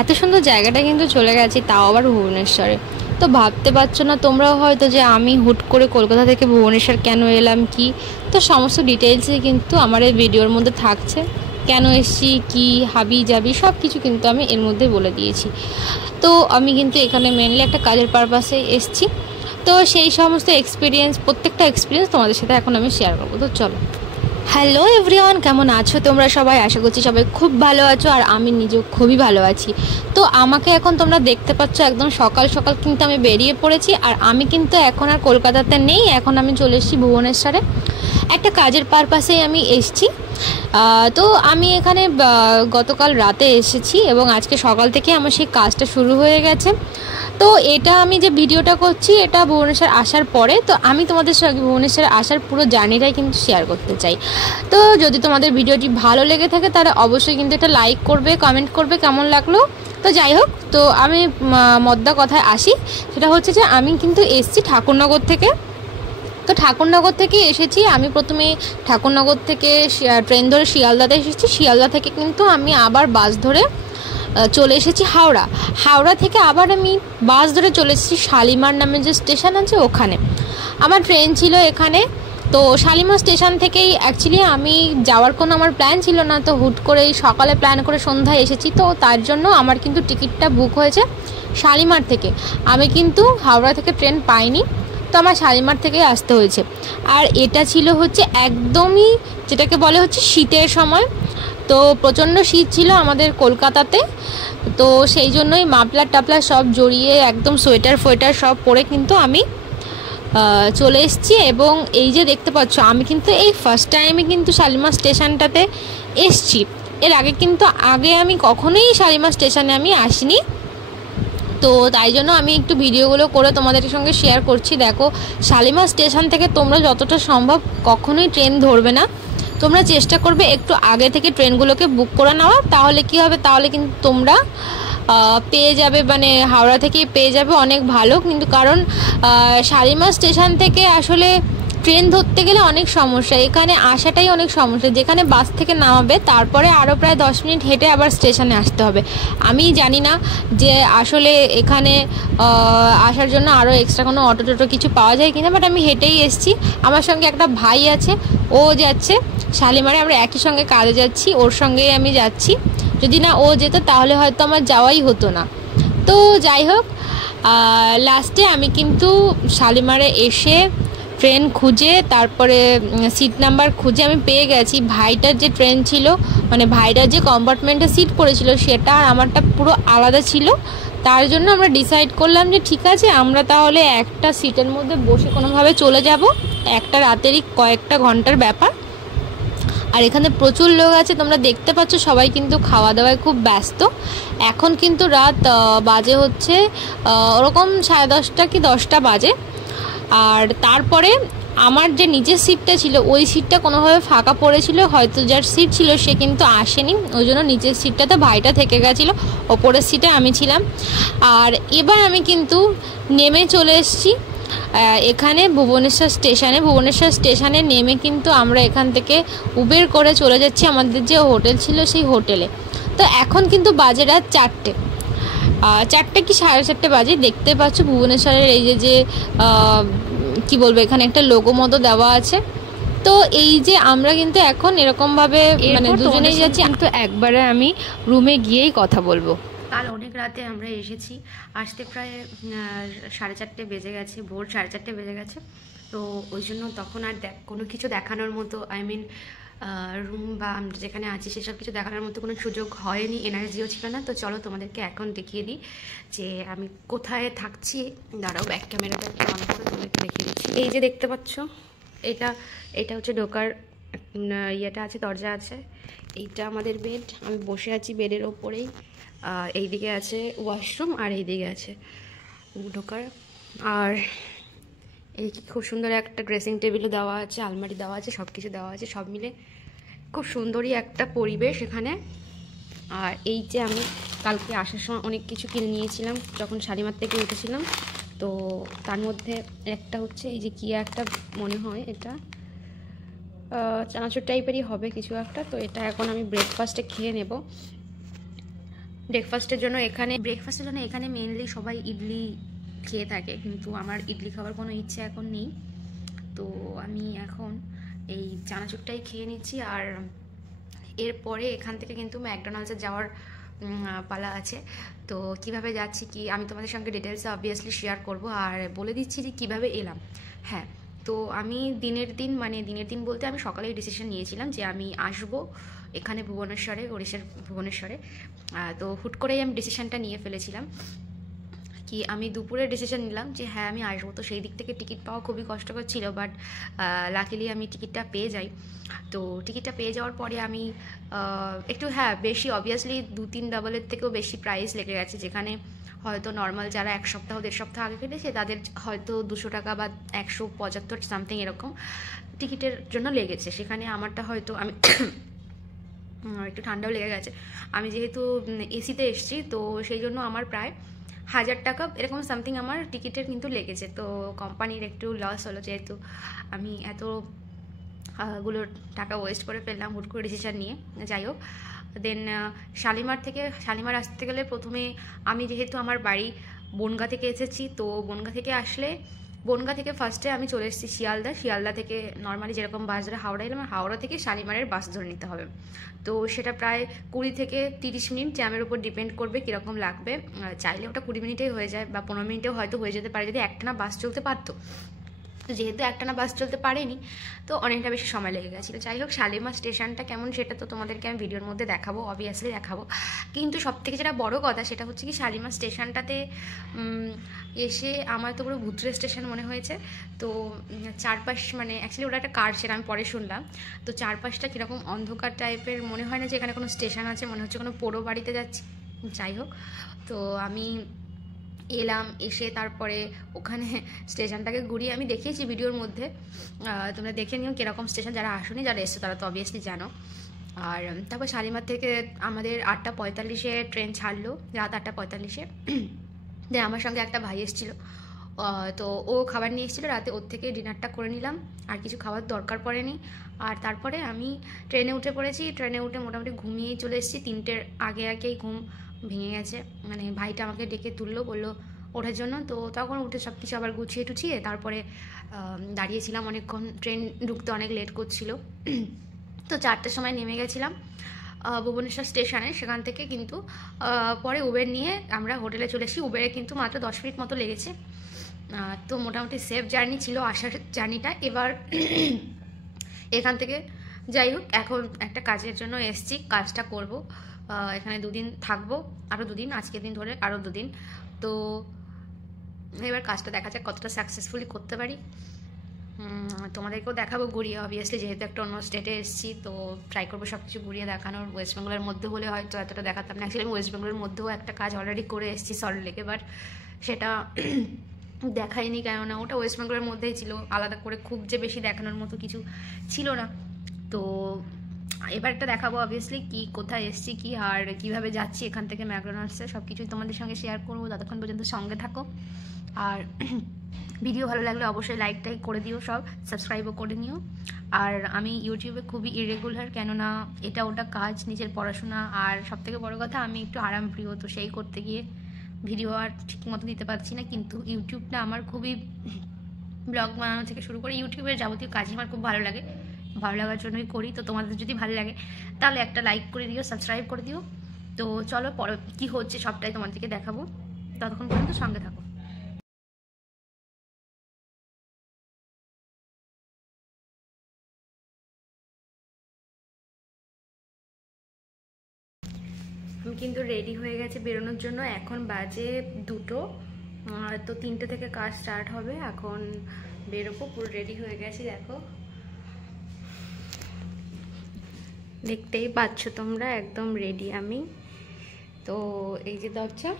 এত সুন্দর জায়গাটা কিন্তু চলে গেছি, তাও আবার ভুবনেশ্বরে। তো ভাবতে পারছো না তোমরাও হয়তো যে আমি হুট করে কলকাতা থেকে ভুবনেশ্বর কেন এলাম, কি তো সমস্ত ডিটেলসই কিন্তু আমার এই ভিডিওর মধ্যে থাকছে। কেন এসছি, কি হাবি যাবি সব কিছু কিন্তু আমি এর মধ্যে বলে দিয়েছি। তো আমি কিন্তু এখানে মেনলি একটা কাজের পারপাসে এসছি। তো সেই সমস্ত এক্সপিরিয়েন্স, প্রত্যেকটা এক্সপিরিয়েন্স তোমাদের সাথে এখন আমি শেয়ার করবো। তো চলো। হ্যালো এভরিওয়ান, কেমন আছো তোমরা সবাই? আশা করছি সবাই খুব ভালো আছো, আর আমি নিজেও খুবই ভালো আছি। তো আমাকে এখন তোমরা দেখতে পাচ্ছ একদম সকাল সকাল কিন্তু আমি বেরিয়ে পড়েছি। আর আমি কিন্তু এখন আর কলকাতাতে নেই, এখন আমি চলে এসেছি ভুবনেশ্বরে। একটা কাজের পারপাসেই আমি এসেছি। তো আমি এখানে গতকাল রাতে এসেছি এবং আজকে সকাল থেকে আমার সেই কাজটা শুরু হয়ে গেছে। তো এটা আমি যে ভিডিওটা করছি এটা ভুবনেশ্বর আসার পরে। তো আমি তোমাদের সঙ্গে ভুবনেশ্বরে আসার পুরো জার্নিটাই কিন্তু শেয়ার করতে চাই। তো যদি তোমাদের ভিডিওটি ভালো লেগে থাকে তাহলে অবশ্যই কিন্তু এটা লাইক করবে, কমেন্ট করবে কেমন লাগলো। তো যাই হোক, তো আমি মদ্দা কথায় আসি। সেটা হচ্ছে যে আমি কিন্তু এসেছি ঠাকুরনগর থেকে। তো ঠাকুরনগর থেকে এসেছি আমি, প্রথমে ঠাকুরনগর থেকে ট্রেন ধরে শিয়ালদাতে এসেছি। শিয়ালদা থেকে কিন্তু আমি আবার বাস ধরে চলে এসেছি হাওড়া। হাওড়া থেকে আবার আমি বাস ধরে চলে এসেছি শালিমার নামে যে স্টেশন আছে ওখানে। আমার ট্রেন ছিল এখানে। তো শালিমার স্টেশন থেকেই অ্যাকচুয়ালি আমি যাওয়ার কোনো আমার প্ল্যান ছিল না, তো হুট করেই সকালে প্ল্যান করে সন্ধ্যায় এসেছি। তো তার জন্য আমার কিন্তু টিকিটটা বুক হয়েছে শালিমার থেকে। আমি কিন্তু হাওড়া থেকে ট্রেন পাইনি, তো আমার শালিমার থেকেই আসতে হয়েছে। আর এটা ছিল হচ্ছে একদমই যেটাকে বলে হচ্ছে শীতের সময়। তো প্রচণ্ড শীত ছিল আমাদের কলকাতাতে। তো সেই জন্যই মাফলার টাফলার সব জড়িয়ে একদম সোয়েটার ফোয়েটার সব পরে কিন্তু আমি চলে এসেছি। এবং এই যে দেখতে পাচ্ছ আমি কিন্তু এই ফার্স্ট টাইমে কিন্তু শালিমার স্টেশনটাতে এসছি। এর আগে কিন্তু আমি কখনোই শালিমার স্টেশনে আমি আসিনি। তো তাই জন্য আমি একটু ভিডিওগুলো করে তোমাদের সঙ্গে শেয়ার করছি। দেখো, শালিমার স্টেশন থেকে তোমরা যতটা সম্ভব কখনোই ট্রেন ধরবে না, তোমরা চেষ্টা করবে একটু আগে থেকে ট্রেনগুলোকে বুক করে নেওয়া। তাহলে কি হবে, তাহলে কিন্তু তোমরা পেয়ে যাবে, মানে হাওড়া থেকেই পেয়ে যাবে অনেক ভালো। কিন্তু কারণ শালিমার স্টেশন থেকে আসলে ট্রেন ধরতে গেলে অনেক সমস্যা, এখানে আসাটাই অনেক সমস্যা। যেখানে বাস থেকে নামাবে তারপরে আরও প্রায় 10 মিনিট হেঁটে আবার স্টেশনে আসতে হবে। আমি জানি না যে আসলে এখানে আসার জন্য আরও এক্সট্রা কোনো অটো টোটো কিছু পাওয়া যায় কিনা, বাট আমি হেঁটেই এসেছি। আমার সঙ্গে একটা ভাই আছে, ও যাচ্ছে শালিমারে, আমরা একই সঙ্গে কাজে যাচ্ছি, ওর সঙ্গেই আমি যাচ্ছি। যদি না ও যেত তাহলে হয়তো আমার যাওয়াই হতো না। তো যাই হোক, লাস্টে আমি কিন্তু শালিমারে এসে ট্রেন খুঁজে তারপরে সিট নাম্বার খুঁজে আমি পেয়ে গেছি। ভাইটার যে ট্রেন ছিল, মানে ভাইটার যে কম্পার্টমেন্টে সিট পড়েছিল সেটা আর আমারটা পুরো আলাদা ছিল। তার জন্য আমরা ডিসাইড করলাম যে ঠিক আছে, আমরা তাহলে একটা সিটের মধ্যে বসে কোনোভাবে চলে যাব। একটা রাতেরই কয়েকটা ঘন্টার ব্যাপার। আর এখানে প্রচুর লোক আছে, তোমরা দেখতে পাচ্ছ সবাই কিন্তু খাওয়া দাওয়ায় খুব ব্যস্ত। এখন কিন্তু রাত বাজে হচ্ছে ওরকম 10:30 কি 10টা বাজে। আর তারপরে আমার যে নিচের সিটটা ছিল ওই সিটটা কোনোভাবে ফাঁকা পড়েছিল, হয়তো যার সিট ছিল সে কিন্তু আসেনি, ওই জন্য নিচের সিটটাতে ভাইটা থেকে গেছিলো, ওপরের সিটে আমি ছিলাম। আর এবার আমি কিন্তু নেমে চলে এসেছি এখানে ভুবনেশ্বর স্টেশনে নেমে কিন্তু আমরা এখান থেকে উবের করে চলে যাচ্ছি আমাদের যে হোটেল ছিল সেই হোটেলে। তো এখন কিন্তু বাজে রাত 4টে কি 4:30 বাজে। দেখতে পাচ্ছ ভুবনেশ্বরের এই যে কি বলবো, এখানে একটা লোগো মতো দেওয়া আছে। তো এই যে আমরা কিন্তু এখন এরকমভাবে মানে দুজনেই যাচ্ছি, কিন্তু একবারে আমি রুমে গিয়েই কথা বলবো। কাল অনেক রাতে আমরা এসেছি, আসতে প্রায় 4:30 বেজে গেছে, ভোর 4:30 বেজে গেছে। তো ওই জন্য তখন আর কোনো কিছু দেখানোর মতো, রুম বা আমরা যেখানে আছি সেসব কিছু দেখানোর মতো কোনো সুযোগ হয়নি, এনার্জিও ছিল না। তো চলো তোমাদেরকে এখন দেখিয়ে দিই যে আমি কোথায় থাকছি। দাঁড়াও, ব্যাক ক্যামেরাটা একটু অন করে তোমাদেরকে দেখিয়ে দিচ্ছি। এই যে দেখতে পাচ্ছ, এটা হচ্ছে ঢোকার ইয়েটা আছে, দরজা আছে। এইটা আমাদের বেড, আমি বসে আছি বেডের ওপরেই। এইদিকে আছে ওয়াশরুম আর এইদিকে আছে ঢোকার। আর এই খুব সুন্দর একটা ড্রেসিং টেবিলও দেওয়া আছে, আলমারি দেওয়া আছে, সব কিছু দেওয়া আছে। সব মিলে খুব সুন্দরই একটা পরিবেশ এখানে। আর এই যে আমি কালকে আসার সময় অনেক কিছু কিনে নিয়েছিলাম যখন শালিমার থেকে উঠেছিলাম। তো তার মধ্যে একটা হচ্ছে এই যে কি একটা মনে হয়, এটা চানাচুর টাইপেরই হবে কিছু একটা। তো এটা এখন আমি ব্রেকফাস্টে খেয়ে নেব। ব্রেকফাস্টের জন্য এখানে মেনলি সবাই ইডলি খেয়ে থাকে, কিন্তু আমার ইডলি খাওয়ার কোনো ইচ্ছে এখন নেই। তো আমি এখন এই চানাচুরটাই খেয়ে নিচ্ছি। আর এরপরে এখান থেকে কিন্তু ম্যাকডোনাল্ডসে যাওয়ার পালা আছে। তো কিভাবে যাচ্ছি কি আমি তোমাদের সঙ্গে ডিটেলসে অবভিয়াসলি শেয়ার করব, আর বলে দিচ্ছি যে কিভাবে এলাম। হ্যাঁ, তো আমি দিনের দিন বলতে আমি সকালেই ডিসিশন নিয়েছিলাম যে আমি আসবো এখানে ভুবনেশ্বরে, ওড়িশার ভুবনেশ্বরে। তো হুট করেই আমি ডিসিশনটা নিয়ে ফেলেছিলাম কি আমি দুপুরে ডিসিশন নিলাম যে হ্যাঁ আমি আসবো। তো সেই দিক থেকে টিকিট পাওয়া খুবই কষ্টকর ছিল, বাট লাকিলি আমি টিকিটটা পেয়ে যাই। তো টিকিটটা পেয়ে যাওয়ার পরে আমি একটু বেশি অবভিয়াসলি 2-3 ডাবলের থেকেও বেশি প্রাইস লেগে গেছে, যেখানে হয়তো নর্মাল যারা 1 সপ্তাহ 1.5 সপ্তাহ আগে কেটেছে তাদের হয়তো 200 টাকা বা 175 সামথিং এরকম টিকিটের জন্য লেগেছে। সেখানে আমারটা হয়তো আমি একটু ঠান্ডাও লেগে গেছে, আমি যেহেতু এসিতে এসেছি, তো সেই জন্য আমার প্রায় 1000 টাকা এরকম সামথিং আমার টিকিটের কিন্তু লেগেছে। তো কোম্পানির একটু লস হলো, যেহেতু আমি এতগুলো টাকা ওয়েস্ট করে ফেললাম হুট করে ডিসিশন নিয়ে। যাই হোক, দেন শালিমার আসতে গেলে প্রথমে আমি যেহেতু আমার বাড়ি বনগাঁ থেকে এসেছি, তো বনগাঁ থেকে ফার্স্টে আমি চলে এসেছি শিয়ালদা থেকে নর্মালি যেরকম বাস ধরে হাওড়া এলাম, হাওড়া থেকে শালিমারের বাস ধরে নিতে হবে। তো সেটা প্রায় 20 থেকে 30 মিনিট, জ্যামের উপর ডিপেন্ড করবে কীরকম লাগবে। চাইলে ওটা 20 মিনিটেই হয়ে যায় বা 15 মিনিটেও হয়তো হয়ে যেতে পারে যদি একটানা বাস চলতে পারতো। তো যেহেতু একটানা বাস চলতে পারেনি, তো অনেকটা বেশি সময় লেগে গেছিলো। যাই হোক, শালিমার স্টেশনটা কেমন সেটা তো তোমাদেরকে আমি ভিডিওর মধ্যে দেখাবো, অবভিয়াসলি দেখাবো। কিন্তু সবথেকে যেটা বড় কথা সেটা হচ্ছে কি শালিমার স্টেশনটাতে এসে আমার তো পুরো ভূতরে স্টেশন মনে হয়েছে। তো চারপাশ অ্যাকচুয়ালি ওটা একটা কার, সেটা আমি পরে শুনলাম। তো চারপাশটা কীরকম অন্ধকার টাইপের, মনে হয় না যে এখানে কোনো স্টেশন আছে, মনে হচ্ছে কোনো পোড়ো বাড়িতে যাচ্ছি। যাই হোক, তো আমি এলাম, এসে তারপরে ওখানে স্টেশনটাকে ঘুরিয়ে আমি দেখিয়েছি ভিডিওর মধ্যে, তোমরা দেখে নিও কীরকম স্টেশন। যারা আসোনি, যারা এসছো তারা তো অবভিয়াসলি জানো। আর তারপর শালিমার থেকে আমাদের 8:45-এ ট্রেন ছাড়লো, রাত 8:45-এ। যে আমার সঙ্গে একটা ভাই এসেছিলো, তো ও খাবার নিয়ে এসেছিলো রাতে, ওর থেকে ডিনারটা করে নিলাম, আর কিছু খাওয়ার দরকার পড়েনি। আর তারপরে আমি ট্রেনে উঠে পড়েছি। ট্রেনে উঠে মোটামুটি ঘুমিয়েই চলে এসেছি, 3টের আগেই ঘুম ভেঙে গেছে। ভাইটা আমাকে ডেকে তুললো, বললো ওঠার জন্য। তো তখন উঠে সব কিছু আবার গুছিয়ে টুছিয়ে তারপরে দাঁড়িয়েছিলাম অনেকক্ষণ, ট্রেন ঢুকতে অনেক লেট করছিল। তো 4টের সময় নেমে গেছিলাম ভুবনেশ্বর স্টেশনে। সেখান থেকে কিন্তু পরে উবের নিয়ে আমরা হোটেলে চলে এসেছি। উবেরে কিন্তু মাত্র 10 মিনিট মতো লেগেছে। তো মোটামুটি সেফ জার্নি ছিল আসার জার্নিটা। এবার এখান থেকে যাই হোক, এখন একটা কাজের জন্য এসেছি, কাজটা করব। এখানে 2 দিন থাকবো, আরও 2 দিন, আজকের দিন ধরে আরও 2 দিন। তো এবার কাজটা দেখা যাক কতটা সাকসেসফুলি করতে পারি। তোমাদেরকেও দেখাবো ঘুরিয়ে, অবভিয়াসলি যেহেতু একটা অন্য স্টেটে এসেছি, তো ট্রাই করবো সব কিছু ঘুরিয়ে দেখানোর। ওয়েস্ট বেঙ্গলের মধ্যে হলে হয়তো এতটা দেখাতাম না। অ্যাকচুয়ালি আমি ওয়েস্ট বেঙ্গলের মধ্যেও একটা কাজ অলরেডি করে এসেছি সল্টলেকে, বাট সেটা দেখাইনি, কেননা ওটা ওয়েস্ট বেঙ্গলের মধ্যেই ছিল, আলাদা করে খুব যে বেশি দেখানোর মতো কিছু ছিল না। তো এবার একটা দেখাবো অবভিয়াসলি কি কোথায় এসেছি কি আর কিভাবে যাচ্ছি এখান থেকে ম্যাকডোনাল্ডসে, সব কিছুই তোমাদের সঙ্গে শেয়ার করবো। ততক্ষণ পর্যন্ত সঙ্গে থাকো। আর ভিডিও ভালো লাগলে অবশ্যই লাইকটাই করে দিও, সব সাবস্ক্রাইবও করে নিও। আর আমি ইউটিউবে খুবই ইরেগুলার, কেননা এটা ওটা কাজ, নিজের পড়াশোনা, আর সবথেকে বড় কথা আমি একটু আরাম প্রিয়। তো সেই করতে গিয়ে ভিডিও আর ঠিক মতো দিতে পারছি না। কিন্তু ইউটিউবটা আমার খুবই, ব্লগ বানানো থেকে শুরু করে ইউটিউবের যাবতীয় কাজই আমার খুব ভালো লাগে, ভালো লাগার জন্যই করি। তো তোমাদের যদি ভালো লাগে তাহলে একটা লাইক করে দিও, সাবস্ক্রাইব করে দিও। তো চলো পরে কী হচ্ছে সবটাই তোমাদেরকে দেখাবো, ততক্ষণ পর্যন্ত সঙ্গে থাকো। আমি কিন্তু রেডি হয়ে গেছে বেরোনোর জন্য। এখন বাজে 2টো, তো 3টে থেকে কাজ স্টার্ট হবে। এখন বেরোবো, পুরো রেডি হয়ে গেছি, দেখো, দেখতেই পাচ্ছ তোমরা, একদম রেডি আমি। তো এই যে দরজা,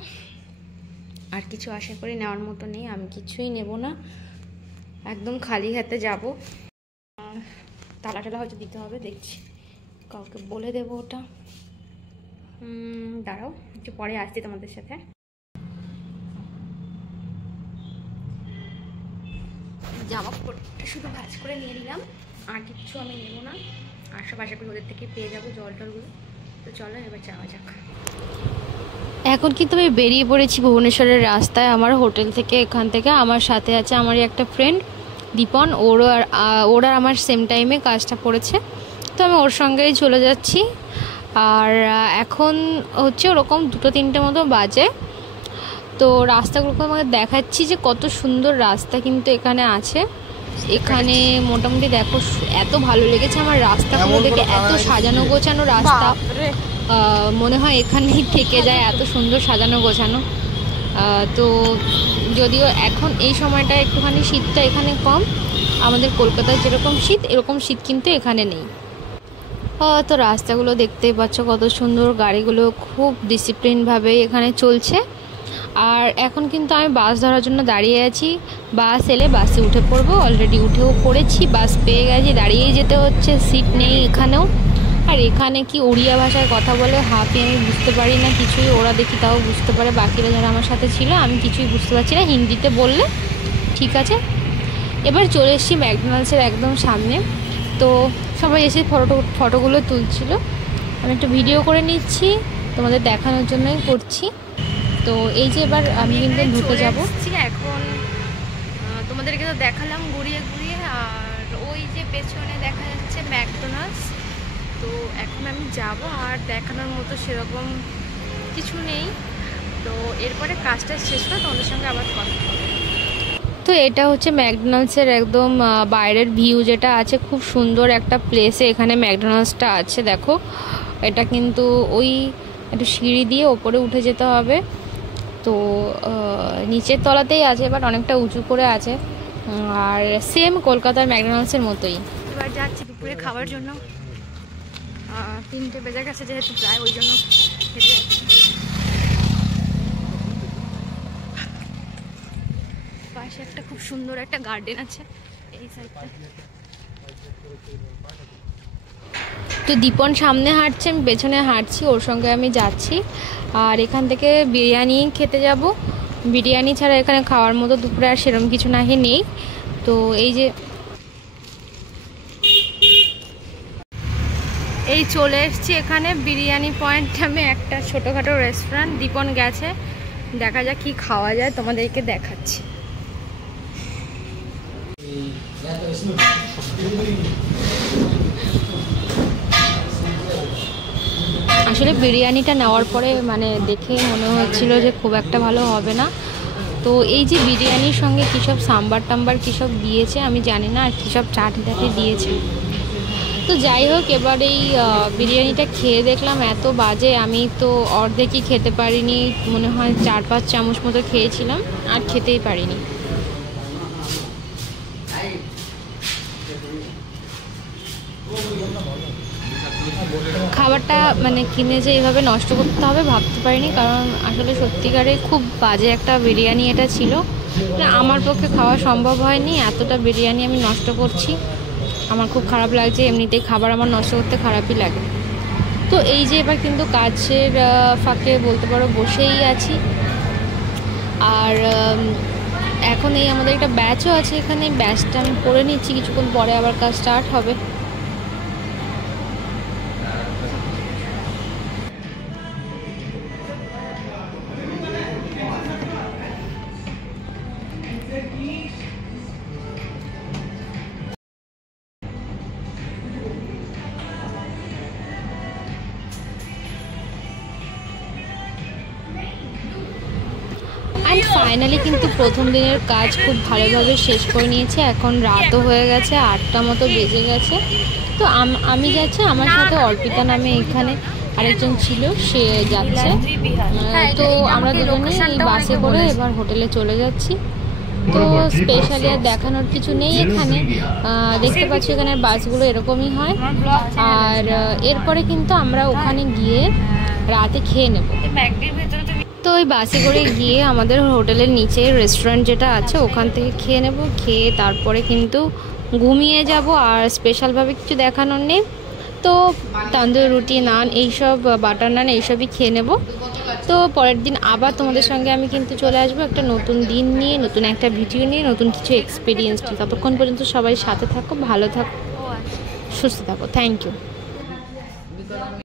আর কিছু আশা করি নেওয়ার মতো নেই, আমি কিছুই নেব না, একদম খালি হাতে যাব। তালা টালা হয়তো দিতে হবে, দেখছি, কাউকে বলে দেবো ওটা। দাঁড়াও, একটু পরে আসছি তোমাদের সাথে। জামা কাপড়টা শুধু ভাঁজ করে নিয়ে নিলাম, আর কিছু আমি নেবো না। আর সব আশা করি ওদের থেকে পেয়ে যাবো জল টলগুলো। তো চলো এবার যাওয়া যাক। এখন কিন্তু আমি বেরিয়ে পড়েছি ভুবনেশ্বরের রাস্তায় আমার হোটেল থেকে। এখান থেকে আমার সাথে আছে আমারই একটা ফ্রেন্ড দীপন, ওরা আমার সেম টাইমে কাজটা পড়েছে, তো আমি ওর সঙ্গেই চলে যাচ্ছি। আর এখন হচ্ছে ওরকম 2-3টে মতো বাজে। তো রাস্তাগুলোকে আমাকে দেখাচ্ছি যে কত সুন্দর রাস্তা কিন্তু এখানে আছে। এখানে মোটামুটি দেখো এত ভালো লেগেছে আমার রাস্তাগুলো দেখে, এত সাজানো গোছানো রাস্তা, মনে হয় এখানেই থেকে যায়, এত সুন্দর সাজানো গোছানো। তো যদিও এখন এই সময়টা একটুখানি শীতটা এখানে কম, আমাদের কলকাতায় যেরকম শীত এরকম শীত কিন্তু এখানে নেই। তো রাস্তাগুলো দেখতেই পাচ্ছ কত সুন্দর, গাড়িগুলো খুব ডিসিপ্লিনভাবে এখানে চলছে। আর এখন কিন্তু আমি বাস ধরার জন্য দাঁড়িয়ে আছি, বাস এলে বাসে উঠে পড়বো। অলরেডি উঠেও পড়েছি, বাস পেয়ে গেছি, দাঁড়িয়েই যেতে হচ্ছে, সিট নেই এখানেও। আর এখানে কি উড়িয়া ভাষায় কথা বলে হাফই আমি বুঝতে পারি না কিছুই, ওরা দেখি তাও বুঝতে পারে, বাকিরা যারা আমার সাথে ছিল আমি কিছুই বুঝতে পারছি না। হিন্দিতে বললে ঠিক আছে। এবার চলে এসেছি ম্যাকডোনাল্ডসের একদম সামনে। তো সবাই এসে ফটোগুলো তুলছিল, আমি একটু ভিডিও করে নিচ্ছি, তোমাদের দেখানোর জন্যই করছি। তো এই যে এবার আমি কিন্তু ঢুকে যাব এখন। তোমাদেরকে তো দেখালাম ঘুরিয়ে ঘুরিয়ে, আর ওই যে পেছনে দেখা যাচ্ছে ম্যাকডোনাল্ডস। তো এখন আমি যাব, আর দেখানোর মতো সেরকম কিছু নেই। তো এরপরে কাজটা শেষ করে তোমাদের সঙ্গে আবার কথা হবে। তো এটা হচ্ছে ম্যাকডোনাল্ডসের একদম বাইরের ভিউ যেটা আছে, খুব সুন্দর একটা প্লেসে এখানে ম্যাকডোনাল্ডসটা আছে। দেখো এটা কিন্তু ওই একটু সিঁড়ি দিয়ে ওপরে উঠে যেতে হবে। তো নিচের তলাতেই আছে, বাট অনেকটা উঁচু করে আছে, আর সেম কলকাতার ম্যাকডোনাল্ডসের মতোই। এবার যাচ্ছি দুপুরে খাওয়ার জন্য, 3টে বেজে গেছে যেহেতু প্রায়, ওই জন্য খেতে যাচ্ছি। পাশে একটা খুব সুন্দর একটা গার্ডেন আছে এই সাইডটা। তো দীপন সামনে হাঁটছে, আমি পেছনে হাঁটছি, ওর সঙ্গে আমি যাচ্ছি। আর এখান থেকে বিরিয়ানি খেতে যাব। বিরিয়ানি ছাড়া এখানে খাওয়ার মতো দুপুরে আর সেরকম কিছু নাহি নেই। তো এই যে এই চলে এসেছি এখানে বিরিয়ানি পয়েন্ট নামে একটা ছোটোখাটো রেস্টুরেন্ট। দীপন গেছে, দেখা যাক কি খাওয়া যায়, তোমাদেরকে দেখাচ্ছি। আসলে বিরিয়ানিটা নেওয়ার পরে মানে দেখে মনে হচ্ছিল যে খুব একটা ভালো হবে না। তো এই যে বিরিয়ানির সঙ্গে কী সব সাম্বার টাম্বার কী সব দিয়েছে আমি জানি না, আর কী সব চাটনি টাটনি দিয়েছে। তো যাই হোক, এবার এই বিরিয়ানিটা খেয়ে দেখলাম এত বাজে, আমি তো অর্ধেকই খেতে পারিনি, মনে হয় 4-5 চামচ মতো খেয়েছিলাম, আর খেতেই পারিনি। খাবারটা মানে কিনে যে এইভাবে নষ্ট করতে হবে ভাবতে পারিনি, কারণ আসলে সত্যিকারে খুব বাজে একটা বিরিয়ানি এটা ছিল। আমার পক্ষে খাওয়া সম্ভব হয়নি, এতটা বিরিয়ানি আমি নষ্ট করছি, আমার খুব খারাপ লাগছে। এমনিতেই খাবার আমার নষ্ট করতে খারাপই লাগে। তো এই যে এবার কিন্তু কাজের ফাঁকে বলতে পারো বসেই আছি। আর এখন এই আমাদের একটা ব্যাচও আছে এখানে, ব্যাচটা আমি করে নিচ্ছি, কিছুক্ষণ পরে আবার কাজ স্টার্ট হবে। ফাইনালি কিন্তু প্রথম দিনের কাজ খুব ভালোভাবে শেষ করে নিয়েছে। এখন রাতও হয়ে গেছে, 8টা মতো বেজে গেছে। তো আমি যাচ্ছি, আমার সাথে অর্পিতা নামে এখানে আরেকজন ছিল, সে যাচ্ছে। তো আমরা দুজনেই এই বাসে করে এবার হোটেলে চলে যাচ্ছি। তো স্পেশালি আর দেখানোর কিছু নেই এখানে, দেখতে পাচ্ছি এখানের বাসগুলো এরকমই হয়। আর এরপরে কিন্তু আমরা ওখানে গিয়ে রাতে খেয়ে নেব। তো ওই বাসে করে গিয়ে আমাদের হোটেলের নিচে রেস্টুরেন্ট যেটা আছে ওখান থেকে খেয়ে নেব, খেয়ে তারপরে কিন্তু ঘুমিয়ে যাব। আর স্পেশালভাবে কিছু দেখানোর নেই, তো তন্দুরি রুটি, নান, এইসব বাটার নান এইসবই খেয়ে নেব। তো পরের দিন আবার তোমাদের সঙ্গে আমি কিন্তু চলে আসবো একটা নতুন দিন নিয়ে, নতুন একটা ভিডিও নিয়ে, নতুন কিছু এক্সপিরিয়েন্স নিয়ে। ততক্ষণ পর্যন্ত সবাই সাথে থাকো, ভালো থাকো, সুস্থ থাকো। Thank you.